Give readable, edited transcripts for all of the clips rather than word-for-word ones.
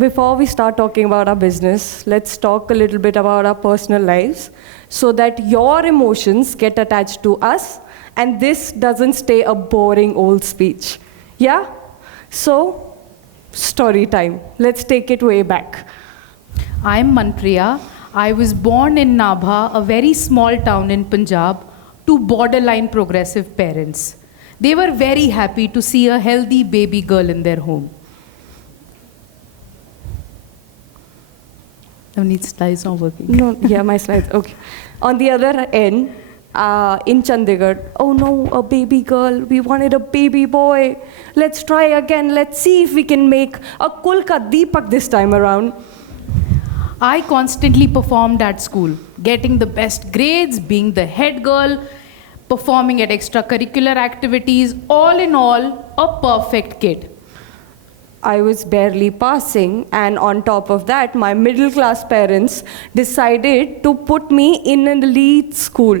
before we start talking about our business, let's talk a little bit about our personal lives so that your emotions get attached to us and this doesn't stay a boring old speech. Yeah? So, story time. Let's take it way back. I'm Manpriya. I was born in Nabha, a very small town in Punjab, to borderline progressive parents. They were very happy to see a healthy baby girl in their home. Navneet's slides not working. No, yeah, my slides, okay. On the other end, in Chandigarh, oh no, a baby girl, we wanted a baby boy. Let's try again, let's see if we can make a Kulka Deepak this time around. I constantly performed at school, getting the best grades, being the head girl, performing at extracurricular activities, all in all, a perfect kid. I was barely passing, and on top of that, my middle class parents decided to put me in an elite school.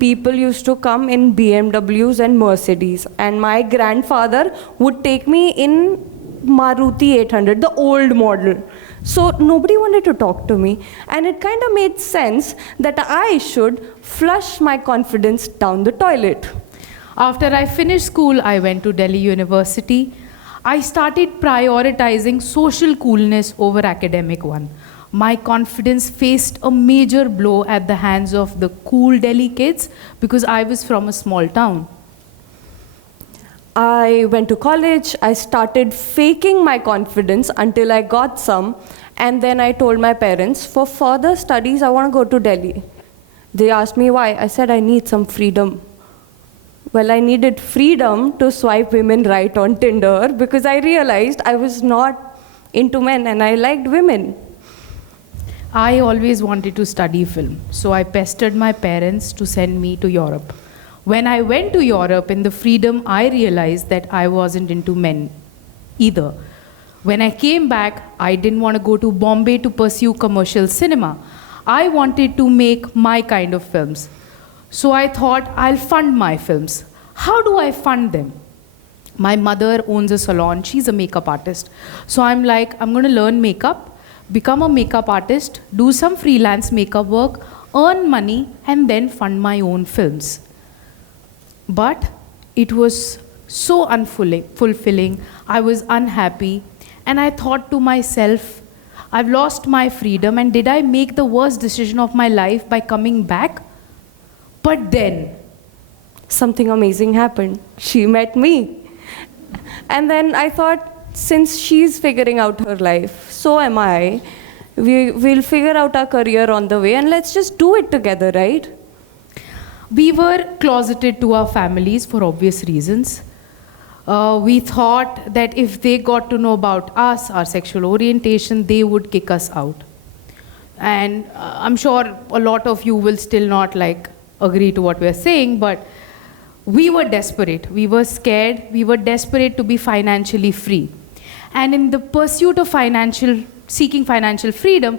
People used to come in BMWs and Mercedes, and my grandfather would take me in Maruti 800, the old model. So nobody wanted to talk to me, and it kind of made sense that I should flush my confidence down the toilet. After I finished school, I went to Delhi University. I started prioritizing social coolness over academic one. My confidence faced a major blow at the hands of the cool Delhi kids because I was from a small town. I went to college, I started faking my confidence until I got some, and then I told my parents, for further studies, I want to go to Delhi. They asked me why. I said, I need some freedom. Well, I needed freedom to swipe women right on Tinder because I realized I was not into men and I liked women. I always wanted to study film, so I pestered my parents to send me to Europe. When I went to Europe in the freedom, I realized that I wasn't into men either. When I came back, I didn't want to go to Bombay to pursue commercial cinema. I wanted to make my kind of films. So I thought, I'll fund my films. How do I fund them? My mother owns a salon. She's a makeup artist. So I'm like, I'm going to learn makeup, become a makeup artist, do some freelance makeup work, earn money, and then fund my own films. But it was so unfulfilling. I was unhappy. And I thought to myself, I've lost my freedom, and did I make the worst decision of my life by coming back? But then, something amazing happened. She met me. And then I thought, since she's figuring out her life, so am I. We'll figure out our career on the way, and let's just do it together, right? We were closeted to our families for obvious reasons. We thought that if they got to know about us, our sexual orientation, they would kick us out. And I'm sure a lot of you will still not agree to what we're saying, but we were desperate. We were scared. We were desperate to be financially free. And in the pursuit of seeking financial freedom,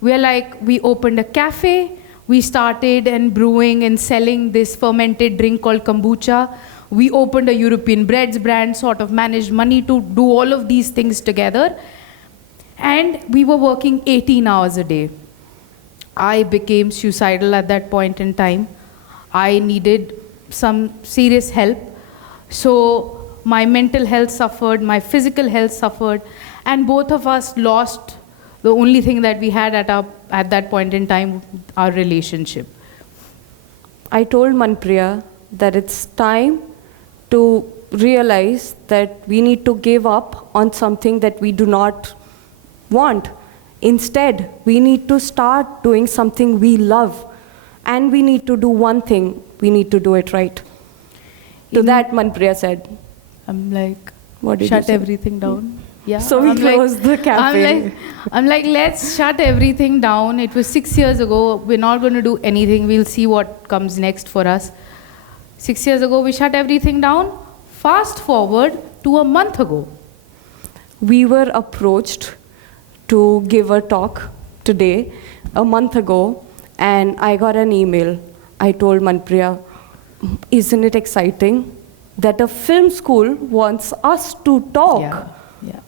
we opened a cafe. We started brewing and selling this fermented drink called kombucha. We opened a European breads brand, sort of managed money to do all of these things together. And we were working 18 hours a day. I became suicidal at that point in time. I needed some serious help. So my mental health suffered, my physical health suffered, and both of us lost the only thing that we had at that point in time, our relationship. I told Manpriya that it's time to realize that we need to give up on something that we do not want. Instead, we need to start doing something we love. And we need to do one thing, we need to do it right. To that, Manpriya said, I'm like, what did you shut say? Everything down. Yeah. So we closed the cafe. I'm like, let's shut everything down. It was 6 years ago. We're not going to do anything. We'll see what comes next for us. 6 years ago, we shut everything down. Fast forward to a month ago. We were approached to give a talk today, a month ago, and I got an email. I told Manpriya, isn't it exciting that a film school wants us to talk? Yeah.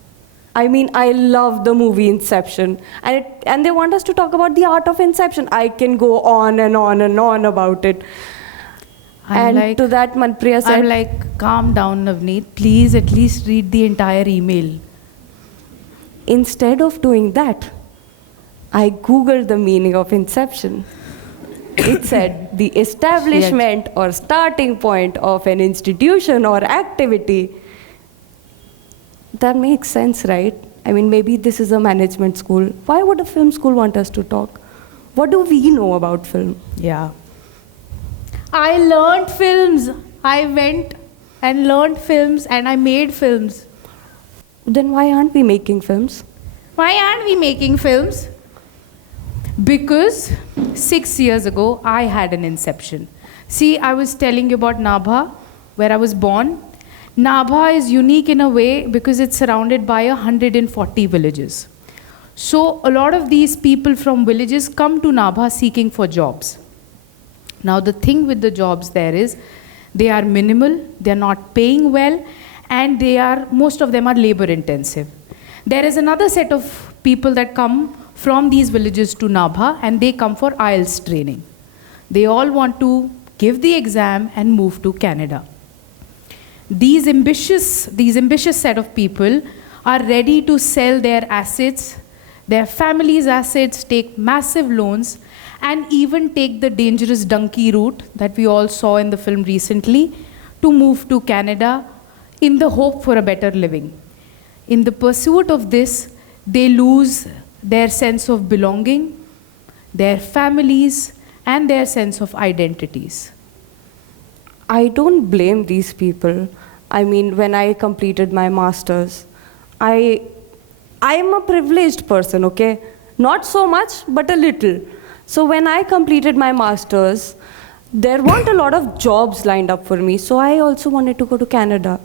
I mean, I love the movie Inception, and they want us to talk about the art of Inception. I can go on and on and on about it. To that, Manpriya said, I'm like, calm down, Navneet. Please at least read the entire email. instead of doing that, I googled the meaning of Inception. It said the establishment or starting point of an institution or activity. That makes sense, right? I mean, maybe this is a management school. Why would a film school want us to talk? What do we know about film? Yeah. I learned films. I went and learned films and I made films. Then why aren't we making films? Why aren't we making films? Because 6 years ago, I had an inception. See, I was telling you about Nabha, where I was born. Nabha is unique in a way because it's surrounded by 140 villages. So a lot of these people from villages come to Nabha seeking for jobs. Now the thing with the jobs there is, they are minimal, they are not paying well, and most of them are labor intensive. There is another set of people that come from these villages to Nabha, and they come for IELTS training. They all want to give the exam and move to Canada. These ambitious set of people are ready to sell their assets, their family's assets, take massive loans, and even take the dangerous donkey route that we all saw in the film recently to move to Canada in the hope for a better living. In the pursuit of this, they lose their sense of belonging, their families, and their sense of identities. I don't blame these people. I mean, when I completed my master's, I am a privileged person, okay? Not so much, but a little. So when I completed my master's, there weren't a lot of jobs lined up for me, so I also wanted to go to Canada.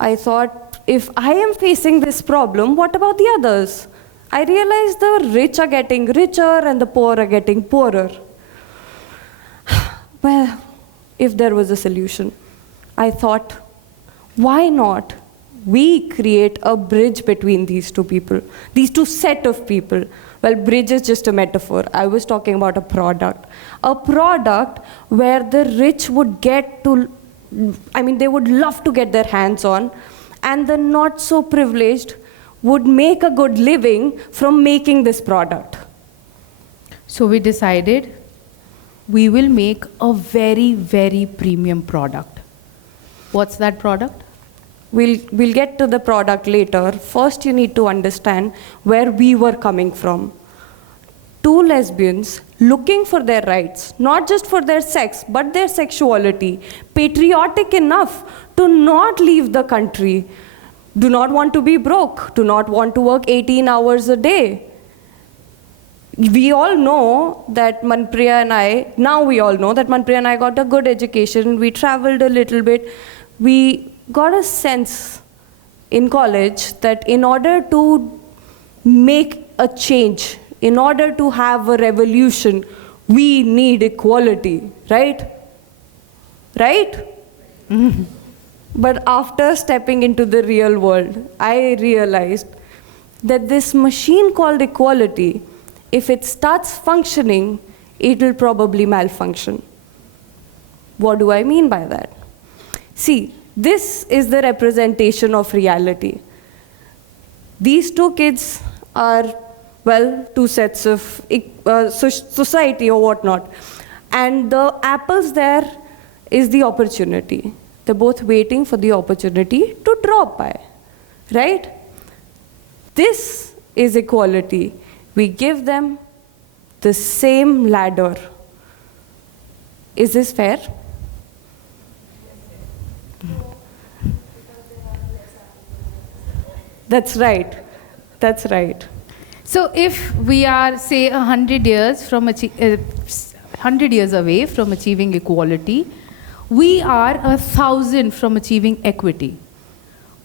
I thought, if I am facing this problem, what about the others? I realized the rich are getting richer and the poor are getting poorer. Well, if there was a solution, I thought, why not we create a bridge between these two people, these two set of people? Well, bridge is just a metaphor. I was talking about a product where the rich would they would love to get their hands on, and the not so privileged would make a good living from making this product. So we decided we will make a very, very premium product. What's that product? We'll get to the product later. First, you need to understand where we were coming from. Two lesbians looking for their rights, not just for their sex, but their sexuality, patriotic enough to not leave the country, do not want to be broke, do not want to work 18 hours a day. We all know that Manpriya and I got a good education. We traveled a little bit. We got a sense in college that in order to make a change, in order to have a revolution, we need equality, right? Right? Mm-hmm. But after stepping into the real world, I realized that this machine called equality, if it starts functioning, it will probably malfunction. What do I mean by that? See, this is the representation of reality. These two kids are, two sets of society or whatnot. And the apples there is the opportunity. They're both waiting for the opportunity to drop by, right? This is equality. We give them the same ladder. Is this fair? That's right. That's right. So if we are, say, 100 years away from achieving equality, we are 1,000 from achieving equity.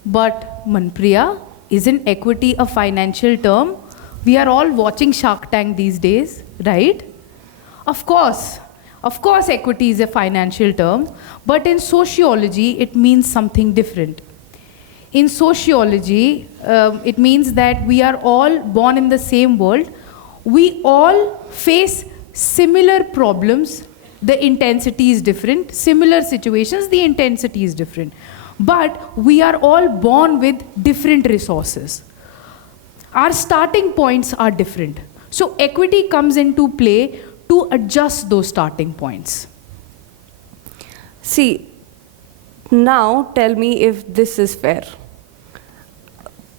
But Manpriya, isn't equity a financial term? We are all watching Shark Tank these days, right? Of course, equity is a financial term, but in sociology, it means something different. In sociology, it means that we are all born in the same world. We all face similar problems. The intensity is different. Similar situations, the intensity is different. But we are all born with different resources. Our starting points are different. So equity comes into play to adjust those starting points. See, now tell me if this is fair.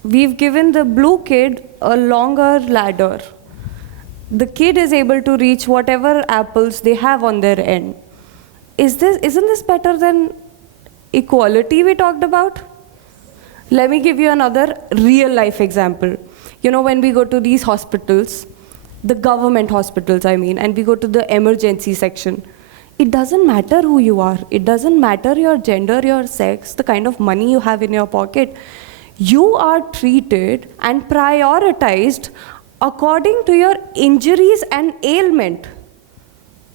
We've given the blue kid a longer ladder. The kid is able to reach whatever apples they have on their end. Isn't this better than equality we talked about? Let me give you another real life example. You know, when we go to these hospitals, the government hospitals, I mean, and we go to the emergency section, it doesn't matter who you are. It doesn't matter your gender, your sex, the kind of money you have in your pocket. You are treated and prioritized according to your injuries and ailment.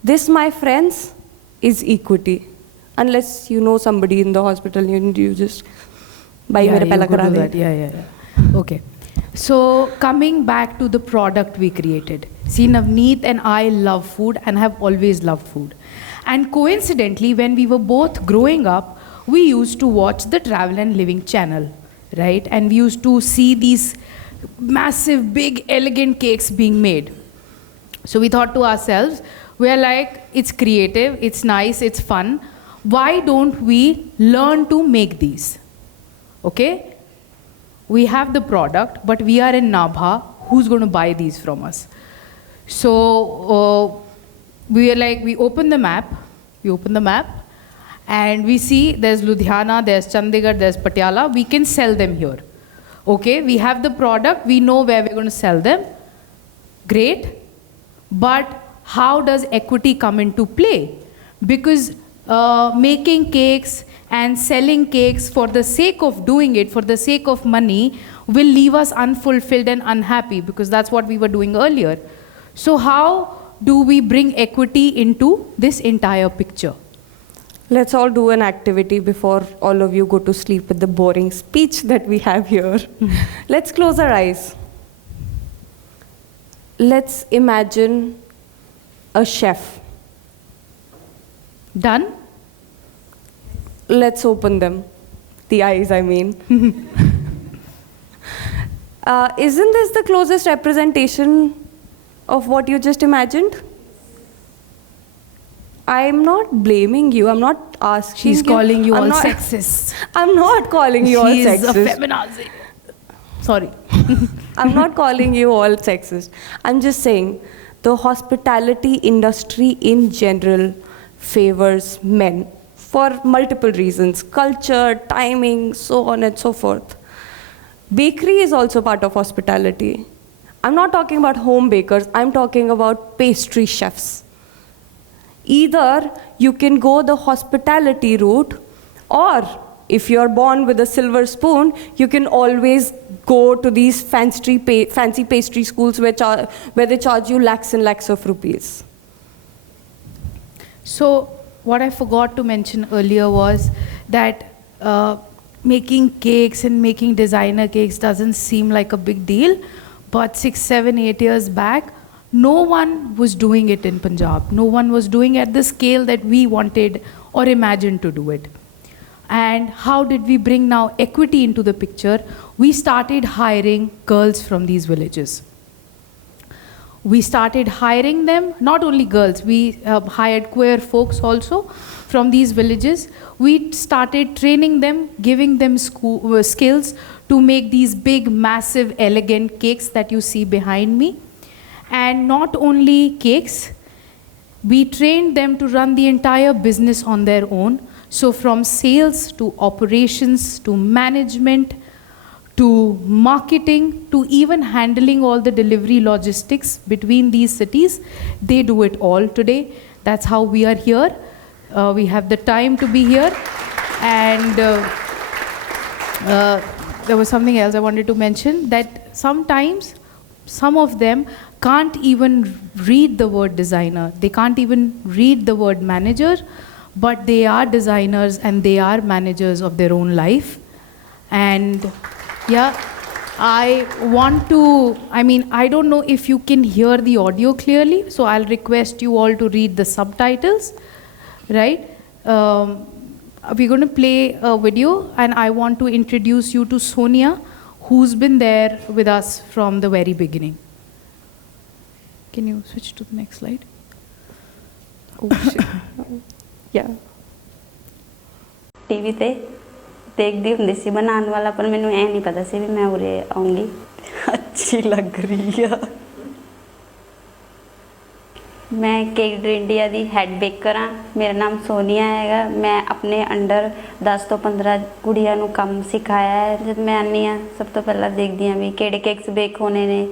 This, my friends, is equity. Unless you know somebody in the hospital, you just buy Yeah, mere you pela could kara do de. that. Yeah. Okay. So coming back to the product we created. See, Navneet and I love food and have always loved food. And coincidentally, when we were both growing up, we used to watch the Travel and Living channel, right? And we used to see these massive, big, elegant cakes being made. So we thought to ourselves, we're like, it's creative, it's nice, it's fun. Why don't we learn to make these? Okay? We have the product, but we are in Nabha. Who's going to buy these from us? So we are like, we open the map, and we see there's Ludhiana, there's Chandigarh, there's Patiala. We can sell them here. Okay, we have the product, we know where we're going to sell them. Great. But how does equity come into play? Because making cakes and selling cakes for the sake of doing it, for the sake of money, will leave us unfulfilled and unhappy, because that's what we were doing earlier. So how do we bring equity into this entire picture? Let's all do an activity before all of you go to sleep with the boring speech that we have here. Let's close our eyes. Let's imagine a chef. Done? Let's open them. The eyes, I mean. Isn't this the closest representation of what you just imagined? I'm not blaming you. I'm not asking She's you. calling you I'm all not- sexist. I'm not calling you all She's sexist. a feminazi. Sorry. I'm not calling you all sexist. I'm just saying the hospitality industry in general favors men for multiple reasons. Culture, timing, so on and so forth. Bakery is also part of hospitality. I'm not talking about home bakers. I'm talking about pastry chefs. Either you can go the hospitality route, or if you're born with a silver spoon, you can always go to these fancy pastry schools where they charge you lakhs and lakhs of rupees. So what I forgot to mention earlier was that making cakes and making designer cakes doesn't seem like a big deal, but 6, 7, 8 years back, no one was doing it in Punjab. No one was doing at the scale that we wanted or imagined to do it. And how did we bring now equity into the picture? We started hiring girls from these villages. We started hiring them, not only girls, we hired queer folks also from these villages. We started training them, giving them skills to make these big, massive, elegant cakes that you see behind me. And not only cakes, we trained them to run the entire business on their own. So from sales to operations to management to marketing to even handling all the delivery logistics between these cities, they do it all today. That's how we are here. We have the time to be here. And there was something else I wanted to mention, that sometimes some of them can't even read the word designer. They can't even read the word manager, but they are designers and they are managers of their own life. And yeah, I want to, I don't know if you can hear the audio clearly, so I'll request you all to read the subtitles, right? We're going to play a video, and I want to introduce you to Sonia, who's been there with us from the very beginning. Can you switch to the next slide? Oh, shit. Yeah. TV ਤੇ ਦੇਖਦੀ ਹੁੰਦੀ ਸੀ ਬਣਾਉਣ ਵਾਲਾ, ਪਰ ਮੈਨੂੰ ਇਹ ਨਹੀਂ ਪਤਾ ਸੀ ਵੀ ਮੈਂ ਉਰੇ ਆਉਂਗੀ। ਅੱਛੀ ਲੱਗ ਰਹੀ ਆ। ਮੈਂ ਕੇਕ ਇੰਡੀਆ ਦੀ ਹੈਡ ਬੇਕਰ ਹਾਂ। ਮੇਰਾ ਨਾਮ ਸੋਨੀਆ ਹੈਗਾ। ਮੈਂ ਆਪਣੇ ਅੰਡਰ 10 ਤੋਂ 15 ਕੁੜੀਆਂ ਨੂੰ ਕੰਮ ਸਿਖਾਇਆ ਹੈ। ਜਦ ਮੈਂ ਆਉਂਦੀ ਹਾਂ ਸਭ ਤੋਂ ਪਹਿਲਾਂ ਦੇਖਦੀ ਹਾਂ ਵੀ ਕਿਹੜੇ ਕੇਕਸ ਬੇਕ ਹੋਣੇ ਨੇ,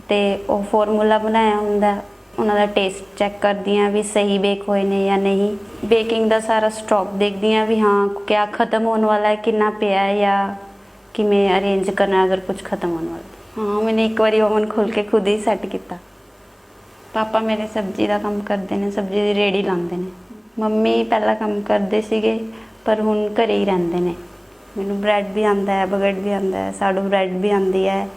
ਅਤੇ ਉਹ ਫਾਰਮੂਲਾ ਬਣਾਇਆ ਹੁੰਦਾ, ਉਹਨਾਂ ਦਾ ਟੇਸਟ ਚੈੱਕ ਕਰਦੀ ਹਾਂ ਵੀ ਸਹੀ ਬੇਕ ਹੋਏ ਨੇ ਜਾਂ ਨਹੀਂ। ਬੇਕਿੰਗ ਦਾ ਸਾਰਾ ਸਟਾਕ ਦੇਖਦੀ ਹਾਂ ਵੀ ਹਾਂ ਕਿਆ ਖਤਮ ਹੋਣ ਵਾਲਾ ਹੈ, ਕਿੰਨਾ ਪਿਆ ਹੈ, ਜਾਂ ਕਿਵੇਂ ਅਰੇਂਜ ਕਰਨਾ ਅਗਰ ਕੁਝ ਖਤਮ ਹੋਣ ਵਾਲਾ। ਹਾਂ, ਮੈंने ਇੱਕ ਵਾਰੀ ਓਵਨ ਖੋਲ੍ਹ ਕੇ ਖੁਦ ਹੀ ਸੈੱਟ ਕੀਤਾ। ਪਾਪਾ ਮੇਰੇ ਸਬਜ਼ੀ ਦਾ ਕੰਮ ਕਰਦੇ ਨੇ, ਸਬਜ਼ੀ ਦੀ ਰੇਹੜੀ ਲਾਉਂਦੇ ਨੇ। ਮੰਮੀ ਪਹਿਲਾਂ ਕੰਮ ਕਰਦੇ ਸੀਗੇ, ਪਰ ਹੁਣ ਘਰੇ ਹੀ ਰਹਿੰਦੇ ਨੇ। ਮੈਨੂੰ ਬ੍ਰੈਡ ਵੀ ਆਉਂਦਾ ਹੈ, ਬਗੇਟ ਵੀ ਆਉਂਦਾ ਹੈ, ਸਾਡੂ ਬ੍ਰੈਡ ਵੀ ਆਉਂਦੀ ਹੈ।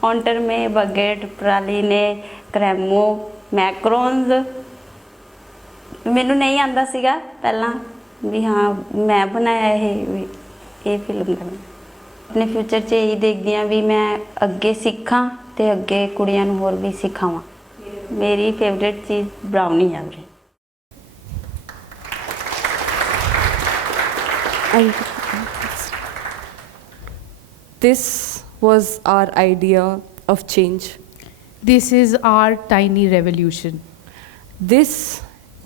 ਕਾਊਂਟਰ ਮੇ ਬਗੇਟ, ਪ੍ਰਾਲੀਨੇ, ਕਰੈਮੋ, ਮੈਕਰੋਨਸ ਮੈਨੂੰ ਨਹੀਂ ਆਉਂਦਾ ਸੀਗਾ ਪਹਿਲਾਂ ਵੀ ਹਾਂ ਮੈਂ ਬਣਾਇਆ ਇਹ ਫਿਲਮ ਕਰਨਾ। ਆਪਣੇ ਫਿਊਚਰ 'ਚ ਇਹੀ ਦੇਖਦੀ ਹਾਂ ਵੀ ਮੈਂ ਅੱਗੇ ਸਿੱਖਾਂ ਅਤੇ ਅੱਗੇ ਕੁੜੀਆਂ ਨੂੰ ਹੋਰ ਵੀ ਸਿਖਾਵਾਂ। ਮੇਰੀ ਫੇਵਰੇਟ ਚੀਜ਼ ਬਰਾਉਨੀ ਹੈ ਵੀਰੇ। This was our idea of change. This is our tiny revolution. This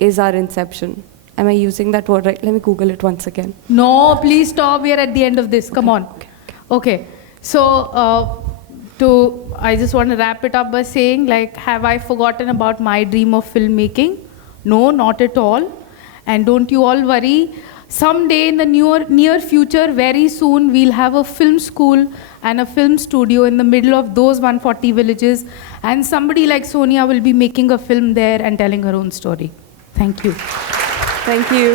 is our inception. Am I using that word right? Let me Google it once again. No, please stop. We are at the end of this. Come on. Okay. So, I just want to wrap it up by saying, like, have I forgotten about my dream of filmmaking? No, not at all. And don't you all worry. Someday in the near future, very soon, we'll have a film school and a film studio in the middle of those 140 villages. And somebody like Sonia will be making a film there and telling her own story. Thank you. Thank you.